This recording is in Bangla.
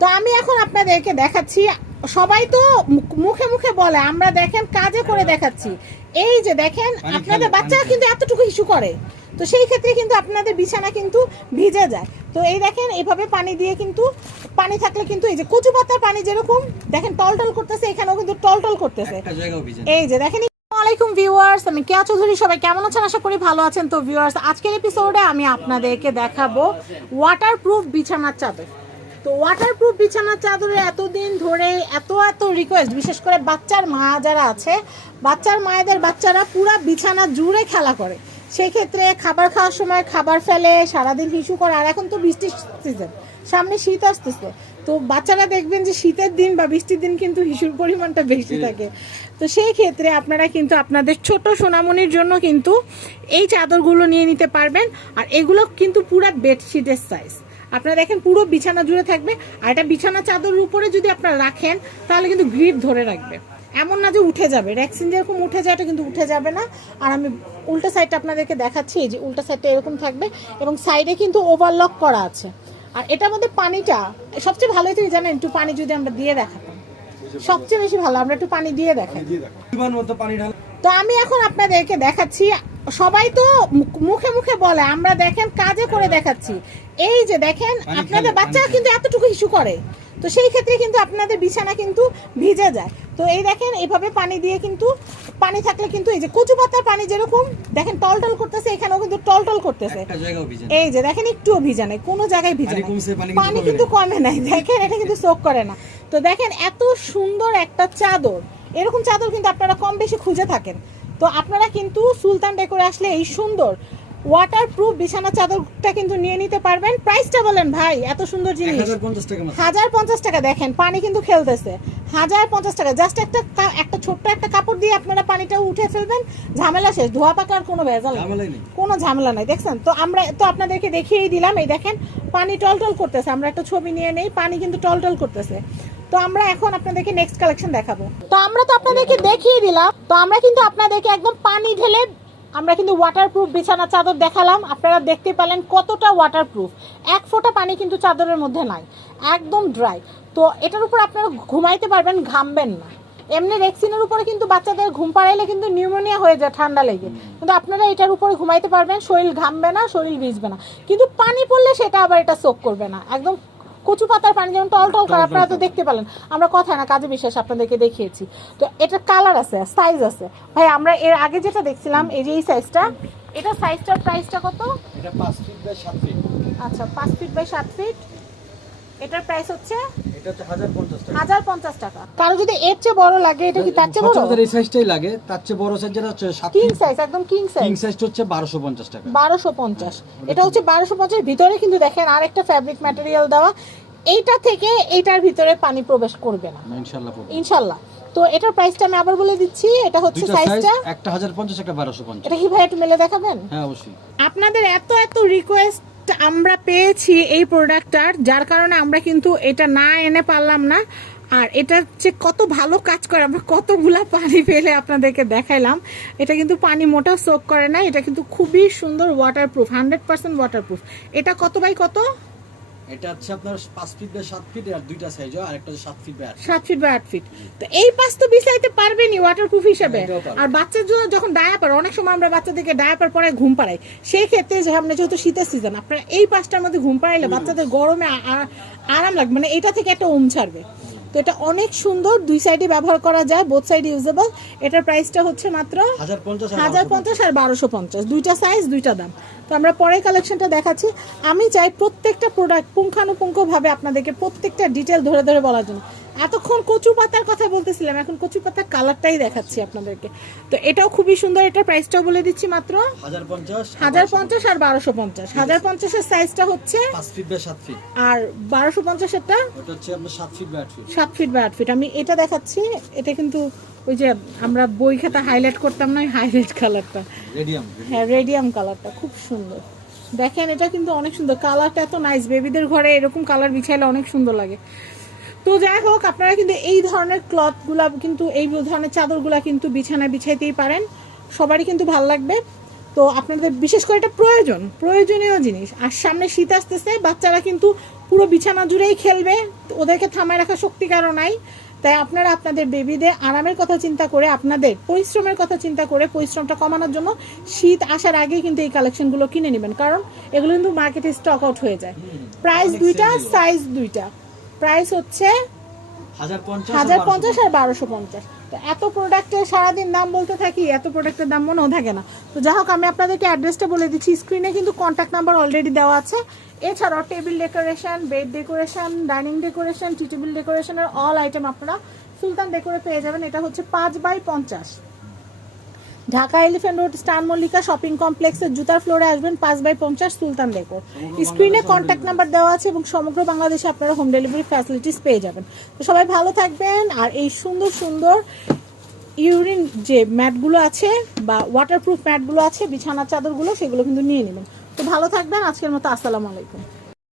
তো আমি এখন আপনাদেরকে দেখাচ্ছি সবাই তো মুখ- মুখে বলে আমরা দেখেন কাজে করে দেখাচ্ছি। এই যে দেখেন আপনাদের বাচ্চারা কিন্তু এতটুকু ইস্যু করে। তো সেই ক্ষেত্রে কিন্তু আপনাদের বিছানা কিন্তু ভিজে যায়। তো এই দেখেন এইভাবে পানি দিয়ে কিন্তু পানি থাকলে কিন্তু এই যে কচু পাতার পানি যেরকম দেখেন টলটল করতেছে এখানেও কিন্তু টলটল করতেছে। এই যে দেখেন আসসালামাইকুম ভিউয়ার্স আমি কেয়া চৌধুরী সবাই কেমন আছেন? আশা করি ভালো আছেন। তো ভিউয়ার্স আজকের এপিসোডে আমি আপনাদেরকে দেখাবো ওয়াটারপ্রুফ বিছানার চাদর। তো ওয়াটারপ্রুফ বিছানার চাদরে এতদিন ধরে এত এত রিকোয়েস্ট বিশেষ করে বাচ্চার মা যারা আছে বাচ্চার মায়েদের বাচ্চারা পুরো বিছানা জুড়ে খেলা করে। সেই ক্ষেত্রে খাবার খাওয়ার সময় খাবার ফেলে সারাদিন হিসু করে আর এখন তো বৃষ্টির সিজন সামনে শীত আসতেছে। তো বাচ্চারা দেখবেন যে শীতের দিন বা বৃষ্টির দিন কিন্তু হিসুর পরিমাণটা বেশি থাকে। তো সেই ক্ষেত্রে আপনারা কিন্তু আপনাদের ছোট সোনামনির জন্য কিন্তু এই চাদরগুলো নিয়ে নিতে পারবেন আর এগুলো কিন্তু পুরা বেডশিটের সাইজ আপনারা দেখেন পুরো বিছানা জুড়ে থাকবে আর এটা বিছানা চাদরের উপরে যদি আপনারা রাখেন তাহলে কিন্তু গ্রিপ ধরে রাখবে। এমন না যে উঠে যাবে র্যাক্সিন যেরকম উঠে যায় এটা কিন্তু উঠে যাবে না। আর আমি উল্টা সাইডটা আপনাদেরকে দেখাচ্ছি এই যে উল্টা সাইডটা এরকম থাকবে এবং সাইডে কিন্তু ওভারলক করা আছে। আর এটার মধ্যে পানিটা সবচেয়ে ভালো হয়েছে জানেন? একটু পানি যদি আমরা দিয়ে দেখাতাম। সবচেয়ে বেশি ভালো আমরা একটু পানি দিয়ে দেখাই। তো আমি এখন আপনাদেরকে দেখাচ্ছি সবাই তো মুখে মুখে বলে আমরা দেখেন কাজে করে দেখাচ্ছি। এই যে দেখেন আপনাদের খেলে, বাচ্চারা কিন্তু এতটুকু ইস্যু করে। তো সেই ক্ষেত্রে কিন্তু আপনাদের বিছানা কিন্তু ভিজে যায়। তো এই দেখেন এইভাবে পানি দিয়ে কিন্তু পানি থাকলে কিন্তু এই যে কচু পাতার পানি যেরকম দেখেন টলটল করতেছে এখানেও কিন্তু টলটল করতেছে। এই যে দেখেন একটুও ভিজা নেই কোনো জায়গায় ভিজা নেই। পানি কিন্তু। কমে নাই। দেখেন এটা কিন্তু চোখ করে না। তো দেখেন এত সুন্দর একটা চাদর। এরকম চাদর কিন্তু আপনারা কম বেশি খুঁজে থাকেন। তো আপনারা কিন্তু সুলতান ডেকোরে আসলে এই সুন্দর ওয়াটার প্রুফ বিছানা চাদরটা কিন্তু নিয়ে নিতে পারবেন। প্রাইসটা বলেন ভাই এত সুন্দর জিনিস। টাকা হাজার পঞ্চাশ টাকা দেখেন পানি কিন্তু খেলতেছে। হাজার পঞ্চাশ টাকা জাস্ট একটা একটা ছোট্ট একটা কাপড় দিয়ে আপনারা পানিটা উঠে ফেলবেন ঝামেলা শেষ। ধোয়া পাকার কোনো ভেজাল। কোনো ঝামেলা নাই দেখছেন? তো আমরা তো আপনাদেরকে দেখিয়েই দিলাম এই দেখেন পানি টলটল করতেছে। আমরা একটা ছবি নিয়ে নেই পানি কিন্তু টলটল করতেছে। তো আমরা এখন আপনাদেরকে নেক্সট কালেকশন দেখাবো। তো আমরা তো আপনাদেরকে দেখিয়ে দিলাম, তো আমরা কিন্তু আপনাদেরকে একদম পানি ঢেলে আমরা কিন্তু ওয়াটারপ্রুফ বিছানা চাদর দেখালাম। আপনারা দেখতে পেলেন কতটা ওয়াটারপ্রুফ এক ফোঁটা পানি কিন্তু চাদরের মধ্যে নাই, একদম ড্রাই তো এটার উপর আপনারা ঘুমাইতে পারবেন, ঘামবেন না। এমনি রেক্সিনের উপরে কিন্তু বাচ্চাদের ঘুম পাড়াইলে কিন্তু নিউমোনিয়া হয়ে যায় ঠান্ডা লেগে। কিন্তু আপনারা এটার উপরে ঘুমাইতে পারবেন, শরীর ঘামবে না, শরীর ভিজবে না। কিন্তু পানি পড়লে সেটা আবার এটা সোক করবে না, একদম কচু পাতার পানি যেমন টল টল করে আপনারা তো দেখতে পেলেন আমরা কথা না কাজে বিশ্বাস আপনাদেরকে দেখিয়েছি। তো এটা কালার আছে সাইজ আছে। ভাই আমরা এর আগে যেটা দেখছিলাম এই যে এই সাইজটা এটা সাইজটার প্রাইসটা কত? এটা 5 ফিট বাই 7 ফিট। আচ্ছা পাঁচ ফিট বাই সাত ফিট এটার প্রাইস হচ্ছে? এটা হচ্ছে 1050 টাকা। হাজার পঞ্চাশ টাকা। কারও যদি এর চেয়ে বড় লাগে এটা কি তার চেয়ে বড়? সচরাচর এই সাইজটাই লাগে। তার চেয়ে বড় সাইজ যেটা হচ্ছে 7 কিং সাইজ একদম কিং সাইজ কিং সাইজটা হচ্ছে 1250 টাকা। বারোশো পঞ্চাশ। এটা হচ্ছে বারোশো পঞ্চাশ ভিতরে কিন্তু দেখেন আরেকটা ফ্যাব্রিক ম্যাটেরিয়াল দেওয়া। এইটা থেকে এইটার ভিতরে পানি প্রবেশ করবে না। ইনশাআল্লাহ ইনশাল্লাহ তো এটার প্রাইসটা আমি আবার বলে দিচ্ছি এটা হচ্ছে সাইজটা একটা 1050 একটা 1250 এটা কি ভাই একটু মেলে দেখাবেন? হ্যাঁ অবশ্যই। আপনাদের এত এত রিকোয়েস্ট আমরা পেয়েছি এই প্রোডাক্টটার যার কারণে আমরা কিন্তু এটা না এনে পারলাম না। আর এটা যে কত ভালো কাজ করে আমরা কতগুলা পানি ফেলে আপনাদেরকে দেখাইলাম। এটা কিন্তু পানি মোটা সোক করে না এটা কিন্তু খুবই সুন্দর ওয়াটারপ্রুফ হান্ড্রেড পার্সেন্ট ওয়াটারপ্রুফ এটা কত বাই কত? এটা হচ্ছে আপনার 5 ফিট বাই 7 ফিট আর দুইটা সাইজ আর একটা হচ্ছে 7 ফিট বাই 8 সাত ফিট বাই 8 ফিট তো এই পাস তো বিছাইতে পারবেনি ওয়াটারপ্রুফ হিসেবে। পারবে। আর বাচ্চার জন্য যখন ডায়াপার অনেক সময় আমরা বাচ্চাদেরকে ডায়াপার পরে ঘুম পাড়াই। সেই ক্ষেত্রে যে আমরা যেহেতু শীতের সিজন আপনারা এই পাসটার মধ্যে ঘুম পাড়াইলে বাচ্চাদের গরমে আরাম লাগবে। মানে এটা থেকে একটা ওম ছাড়বে। তো এটা অনেক সুন্দর দুই সাইডে ব্যবহার করা যায় বোথ সাইড ইউজেবল এটার প্রাইসটা হচ্ছে মাত্র 1050 আর হাজার 1250 পঞ্চাশ আর বারোশো পঞ্চাশ। দুইটা সাইজ দুইটা দাম। তো আমরা পরের কালেকশনটা দেখাচ্ছি। আমি চাই প্রত্যেকটা প্রোডাক্ট পুঙ্খানুপুঙ্খভাবে আপনাদেরকে প্রত্যেকটা ডিটেল ধরে ধরে বলার জন্য। এতক্ষণ কচু পাতার কথা বলতেছিলাম এখন কচু পাতার কালারটাই দেখাচ্ছি আপনাদেরকে। তো এটাও খুবই সুন্দর এটার প্রাইসটাও বলে দিচ্ছি মাত্র 1050 হাজার পঞ্চাশ আর বারোশো পঞ্চাশ। হাজার পঞ্চাশের সাইজটা হচ্ছে 5 ফিট বাই 7 ফিট আর বারোশো পঞ্চাশেরটা ওটা হচ্ছে আপনার 7 ফিট বাই 8 ফিট সাত ফিট বা আট ফিট আমি এটা দেখাচ্ছি এটা কিন্তু ওই যে আমরা বই খাতা হাইলাইট করতাম না হাইলাইট কালারটা রেডিয়াম হ্যাঁ রেডিয়াম কালারটা খুব সুন্দর। দেখেন এটা কিন্তু অনেক সুন্দর। কালারটা এত নাইস বেবিদের ঘরে এরকম কালার বিছাইলে অনেক সুন্দর লাগে। তো যাই হোক আপনারা কিন্তু এই ধরনের ক্লথগুলা কিন্তু এই ধরনের চাদরগুলা কিন্তু বিছানা বিছাইতেই পারেন। সবারই কিন্তু ভালো লাগবে। তো আপনাদের বিশেষ করে এটা প্রয়োজন প্রয়োজনীয় জিনিস। আর সামনে শীত আসতেছে বাচ্চারা কিন্তু পুরো বিছানা জুড়েই খেলবে। তো ওদেরকে থামায় রাখার শক্তি কারও নাই। তাই আপনারা আপনাদের বেবিদের আরামের কথা চিন্তা করে আপনাদের পরিশ্রমের কথা চিন্তা করে পরিশ্রমটা কমানোর জন্য শীত আসার আগেই কিন্তু এই কালেকশনগুলো কিনে নেবেন। কারণ এগুলো কিন্তু মার্কেটে স্টক আউট হয়ে যায়। প্রাইস দুইটা সাইজ দুইটা। প্রাইস হচ্ছে হাজার পঞ্চাশ আর বারোশো পঞ্চাশ। তো এত প্রোডাক্টের সারাদিন দাম বলতে থাকি এত প্রোডাক্টের দাম মনেও থাকে না। তো যাই হোক আমি আপনাদেরকে অ্যাড্রেসটা বলে দিচ্ছি। স্ক্রিনে কিন্তু কন্ট্যাক্ট নাম্বার অলরেডি দেওয়া আছে। এছাড়াও table decoration bed decoration dining decoration tea table ডেকোরেশনের অল আইটেম আপনারা সুলতান ডেকোরে পেয়ে যাবেন। এটা হচ্ছে পাঁচ বাই পঞ্চাশ। Dhaka elephant road star Mallika shopping কমপ্লেক্সের জুতার ফ্লোরে আসবেন পাঁচ বাই পঞ্চাশ সুলতান ডেকোর স্ক্রিনে কন্ট্যাক্ট নাম্বার দেওয়া আছে এবং সমগ্র বাংলাদেশে আপনারা হোম ডেলিভারি ফ্যাসিলিটিস পেয়ে যাবেন। তো সবাই ভালো থাকবেন আর এই সুন্দর সুন্দর ইউরিন যে ম্যাটগুলো আছে বা ওয়াটারপ্রুফ ম্যাটগুলো আছে বিছানার চাদরগুলো সেগুলো কিন্তু নিয়ে নেবেন। তো ভালো থাকবেন আজকের মতো আসসালামু আলাইকুম।